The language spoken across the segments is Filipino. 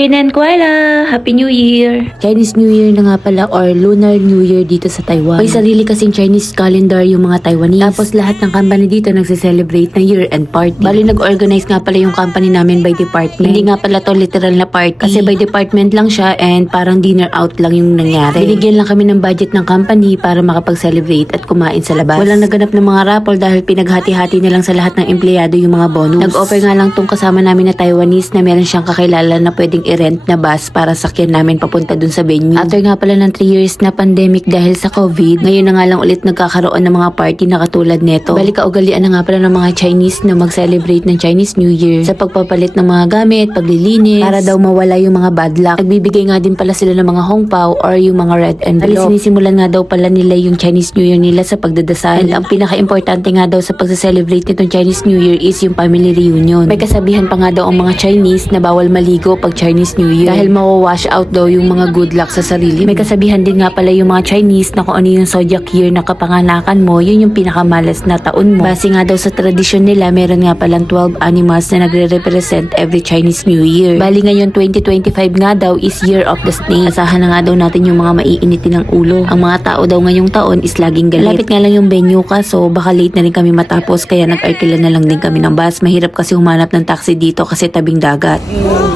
Shinan Kuala! Happy New Year! Chinese New Year na nga pala or Lunar New Year dito sa Taiwan. May sarili kasing Chinese calendar yung mga Taiwanese. Tapos lahat ng company dito nagse-celebrate ng year-end party. Bali nag-organize nga pala yung company namin by department. Hindi nga pala to literal na party. Kasi by department lang siya and parang dinner out lang yung nangyari. Binigyan lang kami ng budget ng company para makapag-celebrate at kumain sa labas. Walang naganap ng mga raffle dahil pinaghati-hati na lang sa lahat ng empleyado yung mga bonus. Nag-offer nga lang tong kasama namin na Taiwanese na meron siyang kakilala na pwedeng i-rent na bus para sakyan namin papunta dun sa venue. After nga pala ng 3 years na pandemic dahil sa COVID, ngayon na nga lang ulit nagkakaroon ng mga party na katulad neto. Balik kaugalian na nga pala ng mga Chinese na mag-celebrate ng Chinese New Year sa pagpapalit ng mga gamit, paglilinis, para daw mawala yung mga bad luck. Nagbibigay nga din pala sila ng mga hongpao or yung mga red envelope. Sinisimulan nga daw pala nila yung Chinese New Year nila sa pagdadasal. And ang pinaka-importante nga daw sa pag-celebrate nitong Chinese New Year is yung family reunion. May kasabihan pa nga daw ang mga Chinese na bawal maligo pag Chinese New Year dahil mawawash out daw yung mga good luck sa sarili. May kasabihan din nga pala yung mga Chinese na kung ano yung zodiac year na kapanganakan mo, yun yung pinakamalas na taon mo. Base nga daw sa tradisyon nila, meron nga palang 12 animals na nagre-represent every Chinese New Year. Bali ngayon 2025 nga daw is Year of the Snake. Asahan na nga daw natin yung mga maiinitin ng ulo. Ang mga tao daw ngayong taon is laging galit. Lapit nga lang yung venue kaso baka late na rin kami matapos kaya nag-arkila na lang din kami ng bus. Mahirap kasi humanap ng taxi dito kasi tabing dagat.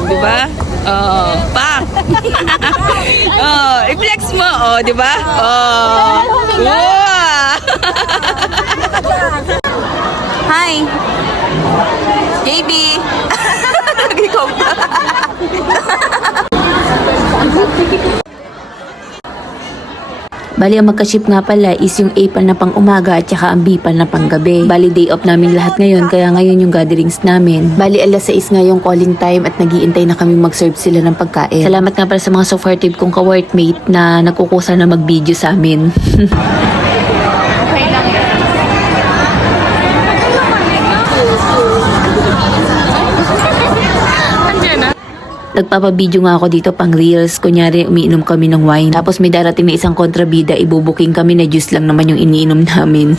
Diba? Oh, pa. Oh, i-flex mo, oh, diba? Oh. Wow. Hi. JB. Ikaw ba? Bali ang magka-ship nga pala is yung A pan na pang umaga at saka ang B pan na pang gabi. Bali day off namin lahat ngayon kaya ngayon yung gatherings namin. Bali alas 6 nga yung calling time at nagiintay na kami mag-serve sila ng pagkain. Salamat nga pala sa mga supportive kong ka-workmate na nakukusa na mag-video sa amin. Nagpapabideo nga ako dito pang reels. Kunyari, umiinom kami ng wine. Tapos may darating na isang kontrabida, ibubuking kami na juice lang naman yung iniinom namin.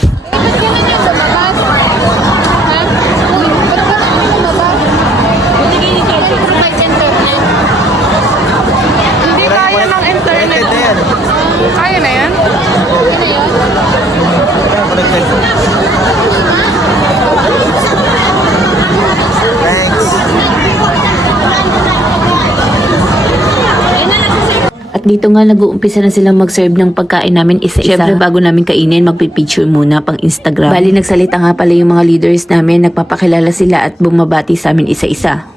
Hindi kaya ng internet. Kaya na yan? At dito nga nag-uumpisa na silang mag-serve ng pagkain namin isa-isa. Siyempre bago namin kainin, magpipicture muna pang Instagram. Bali nagsalita nga pala yung mga leaders namin, nagpapakilala sila at bumabati sa amin isa-isa.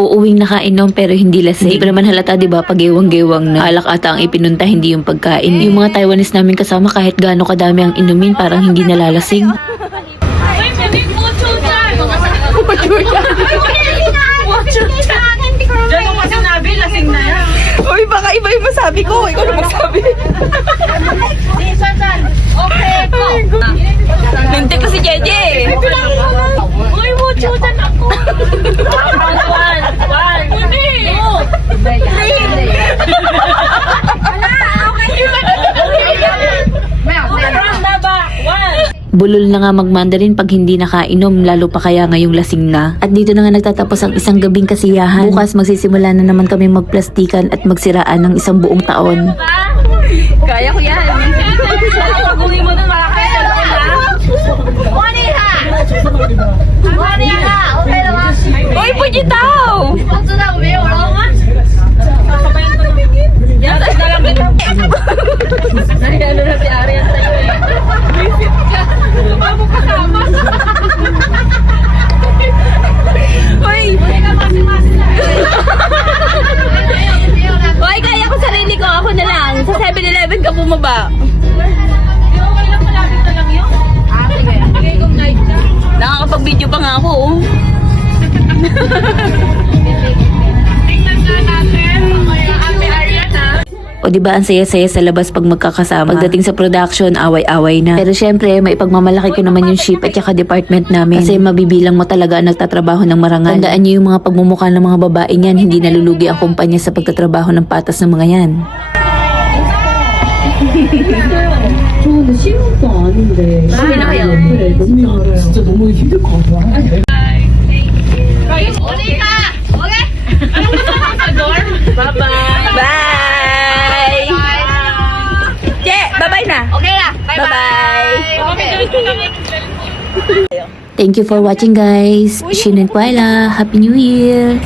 Uuwing nakainom pero hindi lasing. Hindi pa naman halata, di ba? Pag gewang-gewang na. Alak ata ang ipinunta, hindi yung pagkain. Yung mga Taiwanese namin kasama, kahit gaano kadami ang inumin, parang hindi nalalasing. Diyan mo kasi sinabi, lasing na yan. Uy, baka iba yung masabi ko. Ikaw na magsabi. Lintik ko si Jeje. Uy, wuchutan ako. One. Bulol na nga mag-Mandarin pag hindi nakainom, lalo pa kaya ngayong lasing na. At dito na nga nagtatapos ang isang gabing kasiyahan. Bukas magsisimula na naman kami magplastikan at magsiraan ng isang buong taon. Kaya ko yan. Pag-uwi mo ng malaki. Uy, puji tao! Yan, tayo na lang kita. Ano na si Arian sa'yo eh. Bago kasama. Uy! Uy, kaya ko sarili ko. Ako na lang. Sa 7-Eleven ka bumaba. Okay lang, malapit na lang yun. Sige. Sige, kung night ka. Nakakapag-video pa nga ako, oh. Tingnan nga natin. Ate Ariana. O diba ang saya-saya sa labas pag magkakasama. Pagdating sa production, away-away na. Pero syempre, may ipagmamalaki ko naman yung ship at saka department namin. Kasi mabibilang mo talaga ang nagtatrabaho ng marangal. Tandaan niyo yung mga pagmumukha ng mga babae niyan, hindi nalulugi ang kumpanya sa pagtatrabaho ng patas ng mga yan. Sabi na kayo. 진짜 너무 힘들 것 같아. Uli ka! Okay? Anong gusto mo sa dorm? Bye-bye! Bye! Che, bye-bye na! Okay na! Bye-bye! Thank you for watching guys. Shin and Kuala. Happy New Year!